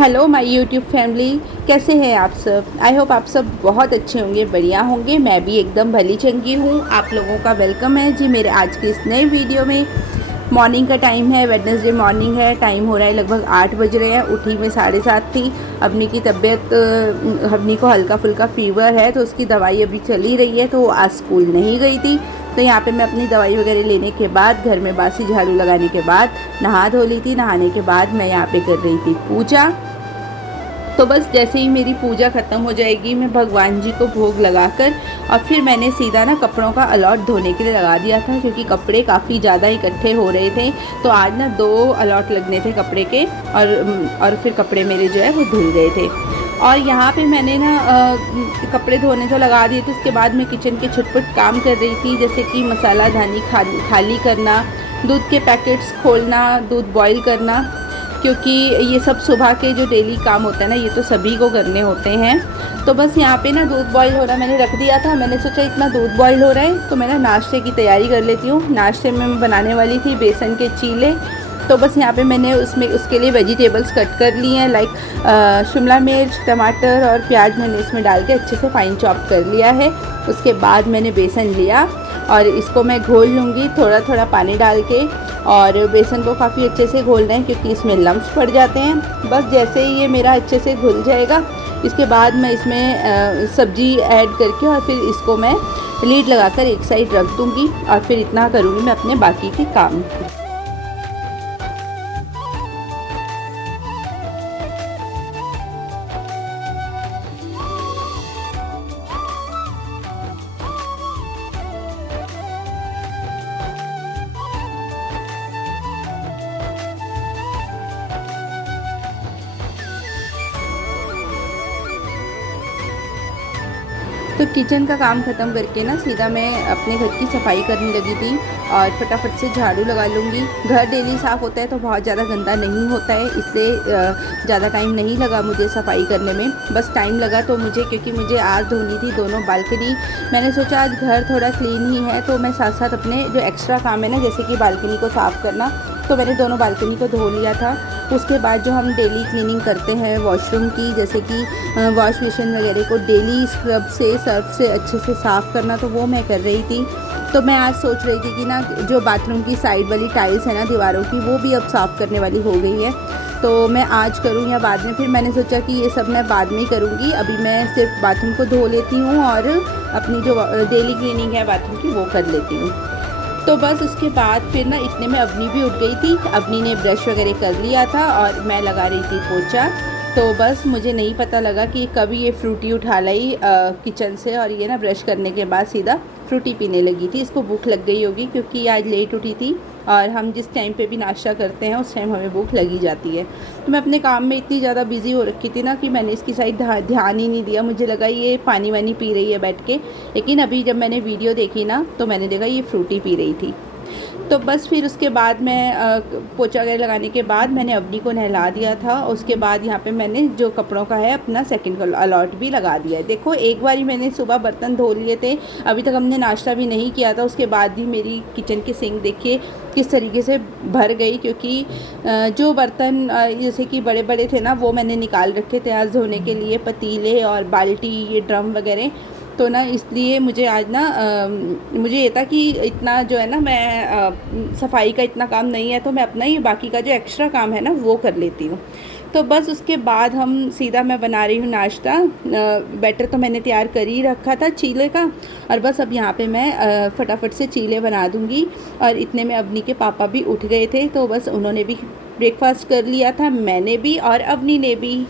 Hello my YouTube family, कैसे हैं आप सब। आई होप आप सब बहुत अच्छे होंगे, बढ़िया होंगे। मैं भी एकदम भली चंगी हूँ। आप लोगों का वेलकम है जी मेरे आज के इस नए वीडियो में। मॉर्निंग का टाइम है, वेडनेसडे मॉर्निंग है। टाइम हो रहा है लगभग 8 बज रहे हैं। उठी मैं 7:30 थी। अपनी की तबीयत, अपनी को हल्का फुल्का फ़ीवर है तो उसकी दवाई अभी चली रही है, तो वो आज स्कूल नहीं गई थी। तो यहाँ पे मैं अपनी दवाई वगैरह लेने के बाद, घर में बासी झाड़ू लगाने के बाद नहा धो ली थी। नहाने के बाद मैं यहाँ पे कर रही थी पूजा। तो बस जैसे ही मेरी पूजा ख़त्म हो जाएगी, मैं भगवान जी को भोग लगाकर और फिर मैंने सीधा ना कपड़ों का अलॉट धोने के लिए लगा दिया था, क्योंकि कपड़े काफ़ी ज़्यादा इकट्ठे हो रहे थे। तो आज ना 2 अलॉट लगने थे कपड़े के, और फिर कपड़े मेरे जो है वो धुल गए थे। और यहाँ पे मैंने ना कपड़े धोने तो लगा दिए थे। उसके बाद मैं किचन के छुटपुट काम कर रही थी, जैसे कि मसाला धानी खाली करना, दूध के पैकेट्स खोलना, दूध बॉईल करना, क्योंकि ये सब सुबह के जो डेली काम होता है ना, ये तो सभी को करने होते हैं। तो बस यहाँ पे ना दूध बॉईल हो रहा मैंने रख दिया था। मैंने सोचा इतना दूध बॉईल हो रहा है तो मैं ना नाश्ते की तैयारी कर लेती हूँ। नाश्ते में मैं बनाने वाली थी बेसन के चीले। तो बस यहाँ पे मैंने उसके लिए वेजिटेबल्स कट कर लिए हैं, लाइक शिमला मिर्च, टमाटर और प्याज मैंने इसमें डाल के अच्छे से फाइन चॉप कर लिया है। उसके बाद मैंने बेसन लिया और इसको मैं घोल लूँगी थोड़ा थोड़ा पानी डाल के। और बेसन को काफ़ी अच्छे से घोलना है, क्योंकि इसमें लम्स पड़ जाते हैं। बस जैसे ही ये मेरा अच्छे से घुल जाएगा, इसके बाद मैं इसमें सब्ज़ी ऐड करके और फिर इसको मैं लीड लगाकर एक साइड रख दूँगी। और फिर इतना करूँगी मैं अपने बाकी के काम। तो किचन का काम ख़त्म करके ना सीधा मैं अपने घर की सफाई करने लगी थी और फटाफट से झाड़ू लगा लूँगी। घर डेली साफ़ होता है तो बहुत ज़्यादा गंदा नहीं होता है, इसलिए ज़्यादा टाइम नहीं लगा मुझे सफाई करने में। बस टाइम लगा तो मुझे, क्योंकि मुझे आज धोनी थी दोनों बालकनी। मैंने सोचा आज घर थोड़ा क्लीन ही है तो मैं साथ साथ अपने जो एक्स्ट्रा काम है ना, जैसे कि बालकनी को साफ़ करना, तो मैंने दोनों बालकनी को धो लिया था। उसके बाद जो हम डेली क्लीनिंग करते हैं वॉशरूम की, जैसे कि वॉश बेसिन वगैरह को डेली स्क्रब से, सर्फ से अच्छे से साफ़ करना, तो वो मैं कर रही थी। तो मैं आज सोच रही थी कि ना जो बाथरूम की साइड वाली टाइल्स है ना दीवारों की, वो भी अब साफ़ करने वाली हो गई है। तो मैं आज करूँ या बाद में, फिर मैंने सोचा कि ये सब मैं बाद में ही करूँगी। अभी मैं सिर्फ बाथरूम को धो लेती हूँ और अपनी जो डेली क्लीनिंग है बाथरूम की वो कर लेती हूँ। तो बस उसके बाद फिर ना इतने में अवनी भी उठ गई थी। अवनी ने ब्रश वगैरह कर लिया था और मैं लगा रही थी पोछा। तो बस मुझे नहीं पता लगा कि कभी ये फ्रूटी उठा लाई किचन से, और ये ना ब्रश करने के बाद सीधा फ्रूटी पीने लगी थी। इसको भूख लग गई होगी, क्योंकि आज लेट उठी थी और हम जिस टाइम पे भी नाश्ता करते हैं उस टाइम हमें भूख लगी जाती है। तो मैं अपने काम में इतनी ज़्यादा बिज़ी हो रखी थी ना कि मैंने इसकी साइड ध्यान ही नहीं दिया। मुझे लगा ये पानी वानी पी रही है बैठ के, लेकिन अभी जब मैंने वीडियो देखी ना तो मैंने देखा ये फ्रूटी पी रही थी। तो बस फिर उसके बाद मैं पोछा वगैरह लगाने के बाद मैंने अवनी को नहला दिया था। उसके बाद यहाँ पे मैंने जो कपड़ों का है अपना सेकंड अलॉट भी लगा दिया है। देखो एक बार ही मैंने सुबह बर्तन धो लिए थे, अभी तक हमने नाश्ता भी नहीं किया था। उसके बाद भी मेरी किचन की सिंक देखिए किस तरीके से भर गई, क्योंकि जो बर्तन जैसे कि बड़े बड़े थे ना वो मैंने निकाल रखे थे आज धोने के लिए, पतीले और बाल्टी, ये ड्रम वगैरह। तो ना इसलिए मुझे आज ना मुझे ये था कि इतना जो है ना मैं सफाई का इतना काम नहीं है, तो मैं अपना ही बाकी का जो एक्स्ट्रा काम है ना वो कर लेती हूँ। तो बस उसके बाद हम सीधा मैं बना रही हूँ नाश्ता। बैटर तो मैंने तैयार कर ही रखा था चीले का, और बस अब यहाँ पे मैं फटाफट से चीले बना दूँगी। और इतने में अवनी के पापा भी उठ गए थे, तो बस उन्होंने भी ब्रेकफास्ट कर लिया था, मैंने भी और अवनी ने भी।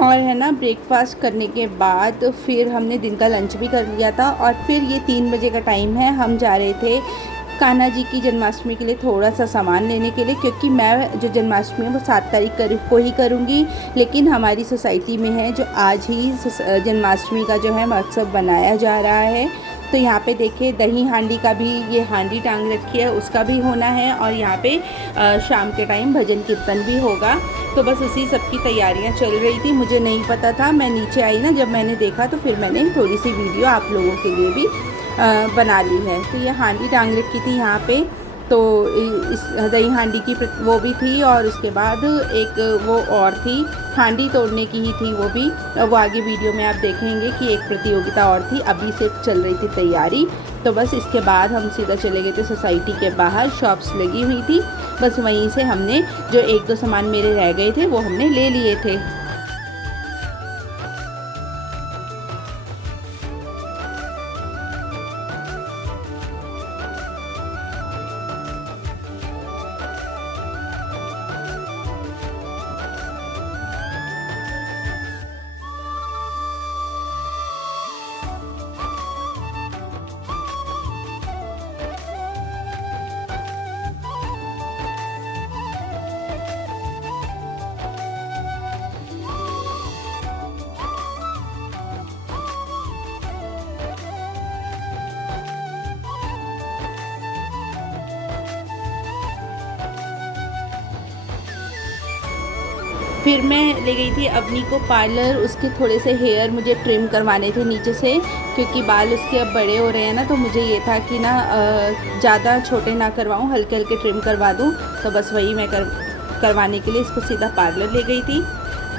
और है ना ब्रेकफास्ट करने के बाद फिर हमने दिन का लंच भी कर लिया था। और फिर ये 3 बजे का टाइम है, हम जा रहे थे कान्हा जी की जन्माष्टमी के लिए थोड़ा सा सामान लेने के लिए, क्योंकि मैं जो जन्माष्टमी है वो 7 तारीख को ही करूँगी। लेकिन हमारी सोसाइटी में है जो आज ही जन्माष्टमी का जो है महोत्सव बनाया जा रहा है, तो यहाँ पे देखिए दही हांडी का भी ये हांडी टांग रखी है, उसका भी होना है। और यहाँ पे शाम के टाइम भजन कीर्तन भी होगा। तो बस उसी सब की तैयारियाँ चल रही थी। मुझे नहीं पता था, मैं नीचे आई ना, जब मैंने देखा तो फिर मैंने थोड़ी सी वीडियो आप लोगों के लिए भी बना ली है। तो ये हांडी टांग रखी थी यहाँ पे। तो इस दही हांडी की वो भी थी, और उसके बाद एक वो और थी, हांडी तोड़ने की ही थी वो भी। वो आगे वीडियो में आप देखेंगे कि एक प्रतियोगिता और थी, अभी सिर्फ चल रही थी तैयारी। तो बस इसके बाद हम सीधा चले गए थे सोसाइटी के बाहर, शॉप्स लगी हुई थी, बस वहीं से हमने जो एक दो सामान मेरे रह गए थे वो हमने ले लिए थे। फिर मैं ले गई थी अवनी को पार्लर, उसके थोड़े से हेयर मुझे ट्रिम करवाने थे नीचे से, क्योंकि बाल उसके अब बड़े हो रहे हैं ना। तो मुझे ये था कि ना ज़्यादा छोटे ना करवाऊँ, हल्के हल्के ट्रिम करवा दूँ। तो बस वही मैं करवाने के लिए इसको सीधा पार्लर ले गई थी।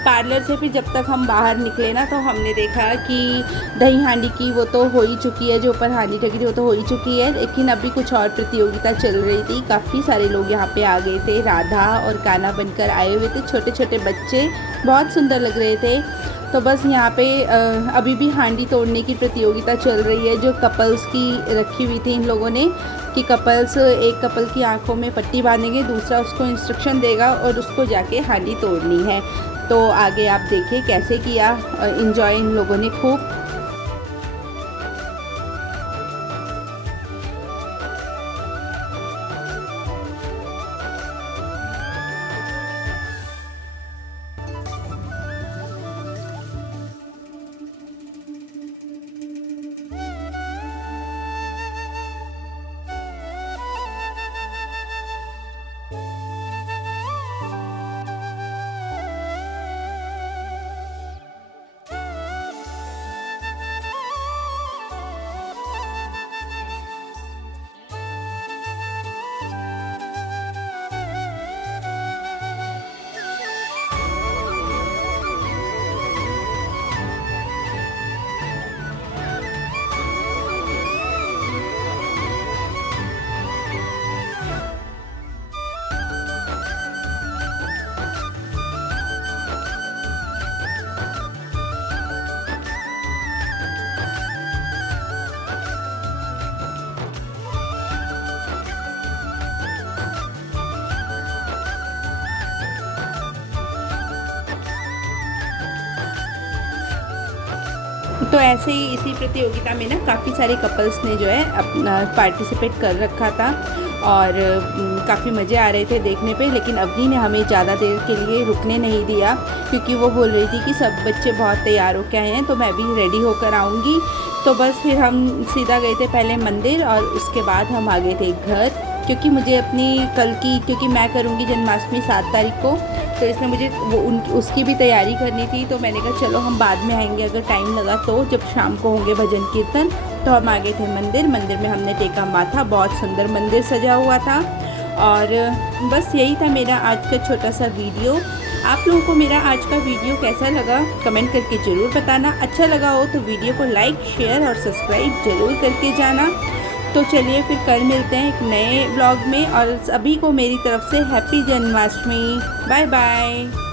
पार्लर से फिर जब तक हम बाहर निकले ना, तो हमने देखा कि दही हांडी की वो तो हो ही चुकी है, जो ऊपर हांडी ढकी थी वो तो हो ही चुकी है, लेकिन अभी कुछ और प्रतियोगिता चल रही थी। काफ़ी सारे लोग यहाँ पे आ गए थे, राधा और कान्हा बनकर आए हुए थे, छोटे छोटे बच्चे, बहुत सुंदर लग रहे थे। तो बस यहाँ पे अभी भी हांडी तोड़ने की प्रतियोगिता चल रही है, जो कपल्स की रखी हुई थी इन लोगों ने, कि कपल्स एक कपल की आंखों में पट्टी बांधेंगे, दूसरा उसको इंस्ट्रक्शन देगा और उसको जाके हांडी तोड़नी है। तो आगे आप देखिए कैसे किया एंजॉय इन लोगों ने खूब। तो ऐसे ही इसी प्रतियोगिता में ना काफ़ी सारे कपल्स ने जो है अपना पार्टिसिपेट कर रखा था, और काफ़ी मज़े आ रहे थे देखने पे। लेकिन अवनी ने हमें ज़्यादा देर के लिए रुकने नहीं दिया, क्योंकि वो बोल रही थी कि सब बच्चे बहुत तैयार होकर आए हैं, तो मैं भी रेडी होकर आऊँगी। तो बस फिर हम सीधा गए थे पहले मंदिर, और उसके बाद हम आ गए थे घर, क्योंकि मुझे अपनी कल की, क्योंकि मैं करूँगी जन्माष्टमी 7 तारीख को, तो इसमें मुझे उसकी भी तैयारी करनी थी। तो मैंने कहा चलो हम बाद में आएंगे, अगर टाइम लगा तो, जब शाम को होंगे भजन कीर्तन। तो हम आ गए थे मंदिर में हमने टेका माथा, बहुत सुंदर मंदिर सजा हुआ था। और बस यही था मेरा आज का छोटा सा वीडियो। आप लोगों को मेरा आज का वीडियो कैसा लगा कमेंट करके ज़रूर बताना। अच्छा लगा हो तो वीडियो को लाइक, शेयर और सब्सक्राइब ज़रूर करके जाना। तो चलिए फिर कल मिलते हैं एक नए ब्लॉग में, और सभी को मेरी तरफ से हैप्पी जन्माष्टमी। Bye bye.